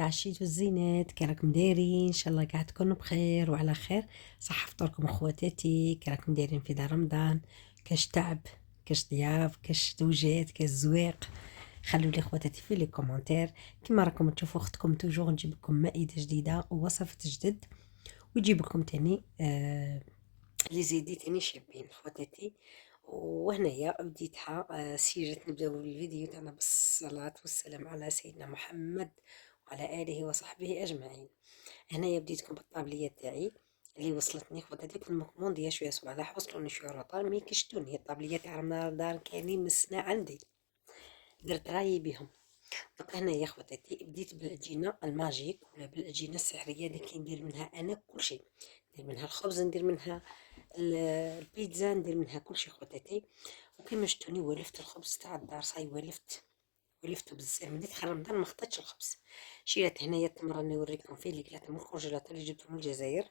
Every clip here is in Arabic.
عشيتو الزينات، كي راكم دايرين؟ ان شاء الله قاعد تكونوا بخير وعلى خير. صح فطوركم اخواتاتي؟ كي راكم دايرين في دار رمضان؟ كاش تعب، كاش ضياف، كاش زوجات، كاش زويق؟ خلوا لي اخواتاتي في لي كومونتير. كما راكم تشوفوا اختكم توجور نجيب لكم مائده جديده ووصفات جدد، ويجيب لكم تاني لي زيدي تاني شابين اخواتاتي. وهنايا بديتها سيرت نبداو الفيديو تاعنا بالصلاة والسلام على سيدنا محمد وعلى آله وصحبه أجمعين. هنايا بديتكم بالطابلية تاعي اللي وصلتني خواتاتي في المونديا شوية صوالح، وصلوني شوية روطال مي كشتوني الطابلية تاع رمضان كاينين مسنا عندي، درت رايي بهم. دوك هنايا خواتاتي بديت بالعجينة الماجيك ولا بالعجينة السحرية اللي كندير منها أنا كلشي، ندير منها الخبز، ندير منها البيتزا، ندير منها كلشي خواتاتي. وكيما شفتوني ولفت الخبز تاع الدار، صاي ولفته بزاف. من دخل رمضان ما خطيتش الخبز. شريت هنايا التمر راني نوريكم فيه اللي كلات من الكونجيلاتور اللي جبته من الجزائر،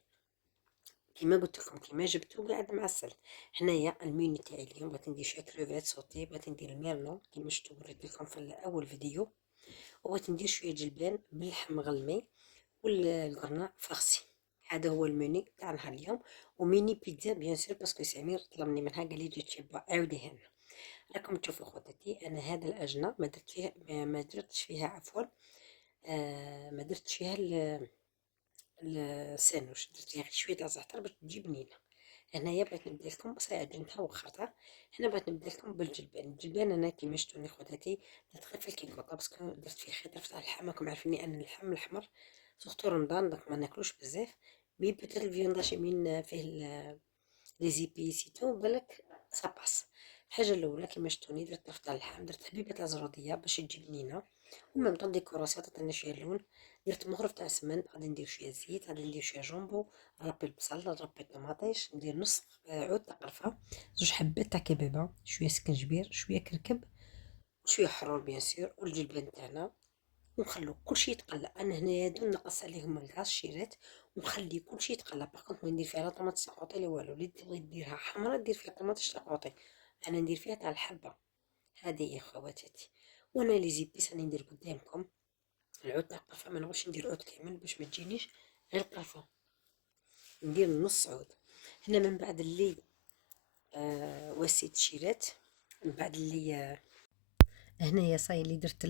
كيما قلت لكم كيما جبتو قاعد معسل. هنايا الميني تاعي اليوم بغيت ندير شويه كروفيت صوتي، بغيت ندير الميرلون كيما شفتو وريت لكم في اول فيديو، وبغيت ندير شويه جلبان باللحم مغلمي والقرناع فارسي. هذا هو المنيو تاع نهار اليوم. وميني بيتزا بيان سور باسكو سمير طلبني منها قال لي تجي تشبع عاوديها لنا. راكم تشوفوا خواتاتي انا هذا العجنه ما درت فيها ما درتش فيها عفوا ما درتش فيها السانوش، درت فيها غير شويه تاع زعتر باش تجي بنينه. هنايا بغيت نبدا لكم بس عجنتها وخرتها. هنا بغيت نبدا لكم الجلبان انا كيما شفتوني خواتاتي درت غير في الكيكوطه باسكو درت فيه خيط تاع اللحم. راكم عارفيني انا اللحم الاحمر سورتو رمضان دونك ما ناكلوش بزاف، مي بوتيت الفيونداشي من فيه لي زيبيسيتو بالك ساباس. الحاجه الاولى كيما شفتوني درت طرف تاع اللحم، درت حبيبه تاع زروديه باش تجي بنينه، وميم طون ديكوراسيون تعطينا شويه اللون. درت مغرف تاع سمن، غادي ندير شويه زيت، غادي ندير شويه جامبو، نربي البصل، نربي الطماطيش، ندير نص عود تاع قرفه، زوج حبات تاع كبيبه، شويه سكنجبير، شويه كركب، وشويه حرور بيان سور، والجلبان تاعنا. ونخلو كلشي يتقلى. انا هنايا هادو نقص عليهم الغاز شيرات ونخلي كلشي يتقلى. باغ ما ندير فيها لا طماط تسقوطي لا والو، اللي تبغي ديرها حمرا دير فيها طماط تسقوطي، انا ندير فيها تاع الحبه. هذه هي خواتاتي. وانا لي زيبيس راني ندير قدامكم. العود تاع القرفه ما نبغيش ندير عود كامل باش ما تجينيش غير القرفه، ندير نص عود. هنا من بعد اللي وسيت شيرات، من بعد اللي هنايا صاي اللي درت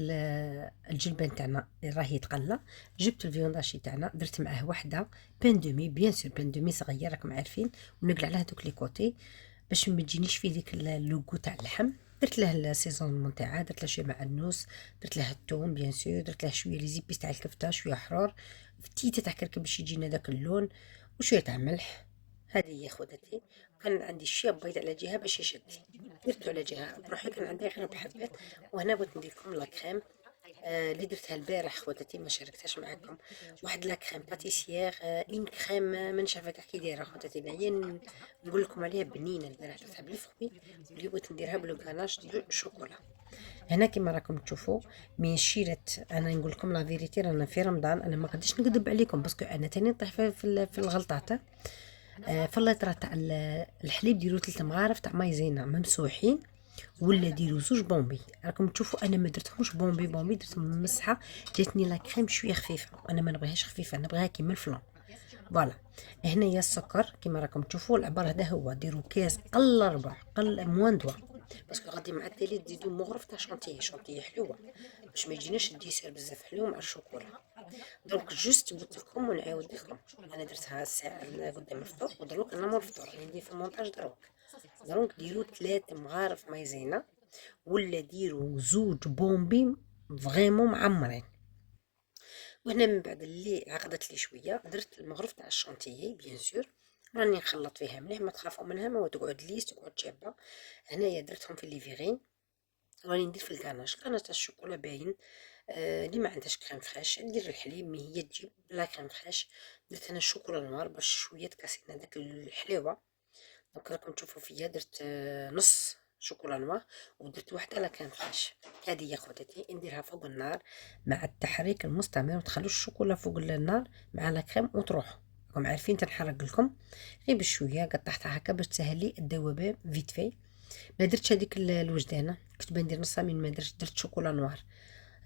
الجلبان تاعنا راه يتقلى، جبت الفيونداشي تاعنا درت معاه وحده بان دومي، بيان سور بان دومي صغير راكم عارفين، ونقلع على هذوك لي كوتي باش ما تجينيش فيه ديك اللوغو تاع اللحم. درت له السيزون تاعها، درت له شويه معدنوس، درت له الثوم بيان سور، درت له شويه لي زيبيس تاع الكفته، شويه حرور، فتيته تاع كركب باش يجينا داك اللون، وشويه تاع ملح. هذه هي خواتاتي. كان عندي شويه بيض على جهه باش يشد، درتو على جهه بروحي، كان عندي غير بحبات. وهنا بغيت ندير لكم لا كريم اللي درتها البارح خواتاتي ما شاركتهاش معاكم. واحد لا كريم باتيسيير اون كريم ما نعرف كي دايره خواتاتي، بعين نقول لكم عليها بنينه. البارح درتها بالفخوي، واليوم بغيت نديرها بلو غاناش ديال الشوكولا. هنا كما راكم تشوفوا من شيرت. انا نقول لكم لا فيريتي، رانا في رمضان، انا ما غاديش نكذب عليكم باسكو انا تاني نطيح في الغلطات. في الليطره تاع الحليب ديروا 3 مغارف تاع مايزينا ممسوحين، ولا ديروا زوج بومبي. راكم تشوفوا انا ما درتهمش بومبي درتهم ممسحه، جاتني لا كريم شويه خفيفه، وانا ما نبغيهاش خفيفه، نبغيها كيما الفلون. فوالا. هنايا السكر كيما راكم تشوفوا العبار هذا هو، ديروا كاس قل ربع قل موان دوا، باسكو غادي مع التالي تزيدوا مغرف تاع شونتيي حلوه باش ما يجيناش الديسير بزاف حلو مع الشوكولا. دونك جوست قلت لكم ونعاود لكم، انا درتها الساعه قدام الفطور، ودروك انا مور الفطور راني ندير في المونتاج دروك. دونك ديروا 3 مغارف مايزينا، ولا ديروا زوج بومبي فريمون معمرين. وهنا من بعد اللي عقدت لي شويه درت المغرف تاع الشونتيي بيان سور، راني نخلط فيها مليح، ما تخافوا منها، ما تقعد ليس تقعد شابه. هنايا درتهم في ليفيغين، راني ندير في الكاناج تاع الشوكولا باين. اللي ما عندهاش كريم فريش دير الحليب، مي هي تجيب بلا كريم فريش. درت انا الشوكولا نوار باش شويه تكاسينا داك الحليوه. دونك راكم تشوفوا فيا درت نص شوكولا نوار، ودرت واحده لا كريم فريش. هذه يا خواتاتي نديرها فوق النار مع التحريك المستمر، ما تخلوش الشوكولا فوق النار مع لا كريم وتروحوا. راكم عارفين تنحرق لكم غير بشويه، قطعتها هكا باش تسهل لي الذوبان فيت في. ما درتش هذيك الوجدانه، كنت بندير نصها من ما درت شوكولا نوار.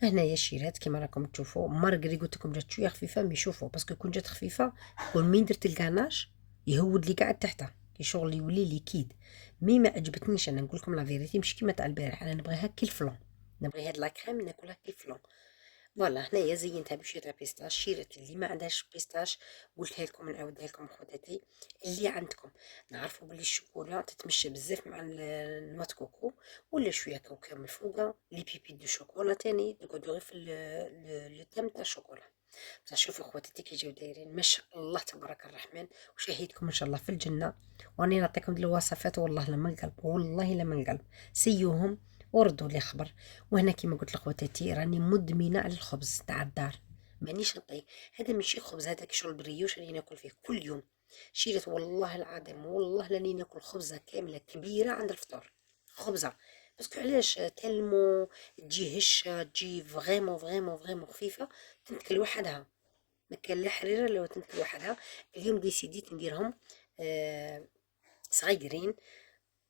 هنايا الشيرات كيما راكم تشوفوا مارغري قلت لكم جات شويه خفيفه، مي شوفوا باسكو كون جات خفيفه كون مين درت الكاناج يهود لي قاعد تحتها كي شغل يولي ليكيد. مي ما عجبتنيش، انا نقول لكم لا فيريتي مش كيما تاع البارح، انا نبغيها كي الفلون، نبغي هاد لا كريم ناكلها كي الفلون. فوالا هنايا زينتها بشويه تاع بيستاش، شيرت اللي ما عندهاش بيستاش قلتها لكم نعاودها لكم خواتاتي اللي عندكم. نعرفوا بلي الشوكولا تتمشى بزاف مع النوات كوكو، ولا شويه كاوكاو من الفوقه لي بيبي دو شوكولا تاني تقعدوا غير في لو تام تاع الشوكولا. بصح شوفوا خواتاتي كي جاو دايرين ما شاء الله تبارك الرحمن، وشهيدكم ان شاء الله في الجنه. واني نعطيكم الوصفات والله لما القلب، والله لما القلب سيوهم وردوا لي خبر. وهنا كيما قلت لخواتاتي راني مدمنه على الخبز تاع الدار، مانيش نطيب. هذا ماشي خبز، هذاك شغل بريوش راني ناكل فيه كل يوم. شيرت والله العظيم والله راني ناكل خبزه كامله كبيره عند الفطور، خبزه. باسكو علاش تلمو تجي هشه تجي فريمون فريمون فريمون خفيفه تنتكل وحدها، ما كان لا حريره لو تنتكل وحدها. اليوم ديسيديت نديرهم آه صغيرين،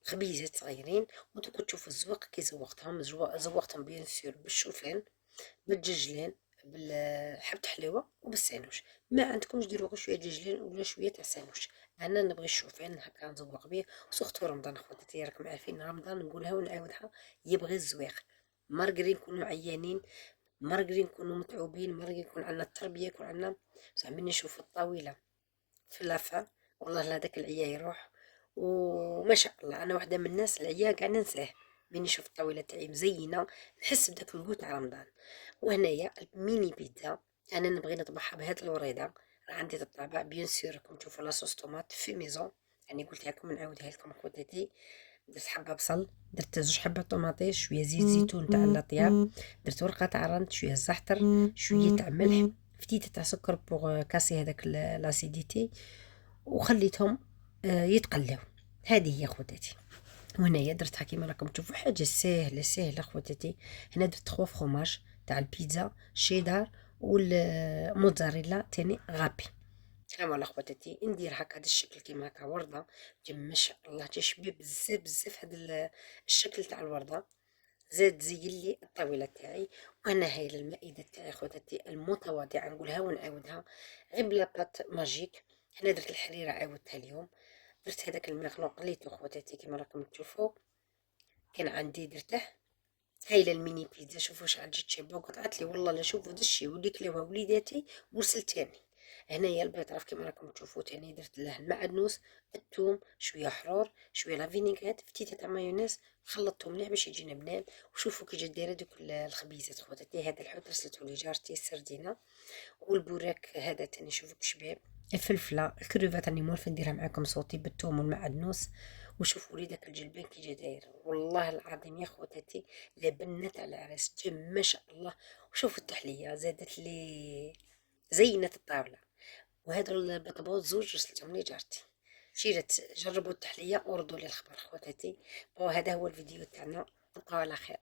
خبيزات صغيرين. وانتو تشوفوا الزواق كي زوقتهم، زوقتهم بيان سور بالشوفان بالدجاجلين بالحبة حلاوة وبالسانوش. ما عندكمش ديروا غير شوية دجاجلين ولا شوية تاع سانوش، انا نبغي الشوفان هكا نزوق بيه. وسورتو رمضان خواتاتي راكم عارفين رمضان نقولها ونعاودها يبغي الزواق. مرقري نكونوا عيانين، مرقري نكونوا متعوبين، مرقري يكون عندنا التربية، يكون عندنا بصح من نشوف الطاولة في لافا والله لا داك العيا يروح. وما شاء الله انا واحده من الناس العيا قاعد ننساه من نشوف الطاوله تاعي مزينه، نحس بداك الجو تاع رمضان. وهنايا الميني بيتزا انا نبغي نطبخها بهاد الوريده، راه عندي الطابع بيان سور راكم تشوفوا لاصوص طوماط في ميزون، يعني قلتها لكم نعاودها لكم خواتاتي. درت حبه بصل، درت زوج حبات طوماطيش، شويه زيت زيتون تاع الاطياب، درت ورقه تاع رند، شويه زعتر، شويه تاع ملح، فتيته تاع سكر بوغ كاسي هذاك لاسيديتي، وخليتهم يتقلاو. هذه هي خواتاتي. وهنايا درتها كيما راكم تشوفوا حاجه ساهله ساهله خواتاتي. هنا درت 3 فروماج تاع البيتزا شيدار والموتزاريلا تاني غابي. ها والله خواتاتي ندير هكا هذا الشكل كيما هكا ورده، ما شاء الله تشبه بزاف بزاف هذا الشكل تاع الورده. زاد زين لي الطاوله تاعي. وانا هاي المائده تاعي خواتاتي المتواضعه نقولها ونعاودها غير بلا بات ماجيك. هنا درت الحريره عاودتها اليوم، درت هذاك المخلوق قليته خواتاتي كيما راكم تشوفوا كان عندي درته. هايله الميني بيتزا شوفوا شحال جات شابه وقطعت لي والله لا شوفوا دشي ولي كلاوها وليداتي ورسلت تاني. هنايا البيض راه كيما راكم تشوفوا تاني درت له المعدنوس، الثوم، شويه حرور، شويه لا فينيغريت، فتيته تاع مايونيز، خلطتهم مليح باش يجينا بنان. وشوفوا كي جات دايره دوك الخبيزات خواتاتي. هذا الحوت رسلته لي جارتي السردينه، والبوراك هذا تاني شوفوا كشباب، الفلفله الكروفات راني مولفه نديرها معاكم صوتي بالثوم والمعدنوس. وشوفوا لي داك الجلبان كي جا داير والله العظيم يا خواتاتي لا بنات على عرس جا ما شاء الله. وشوفوا التحليه زادت لي زينت الطاوله. وهذا البطبوط زوج رسلتهم لي جارتي. شيرت جربوا التحليه وردوا لي الخبر خواتاتي. وهذا هو الفيديو تاعنا، نلقاو على خير.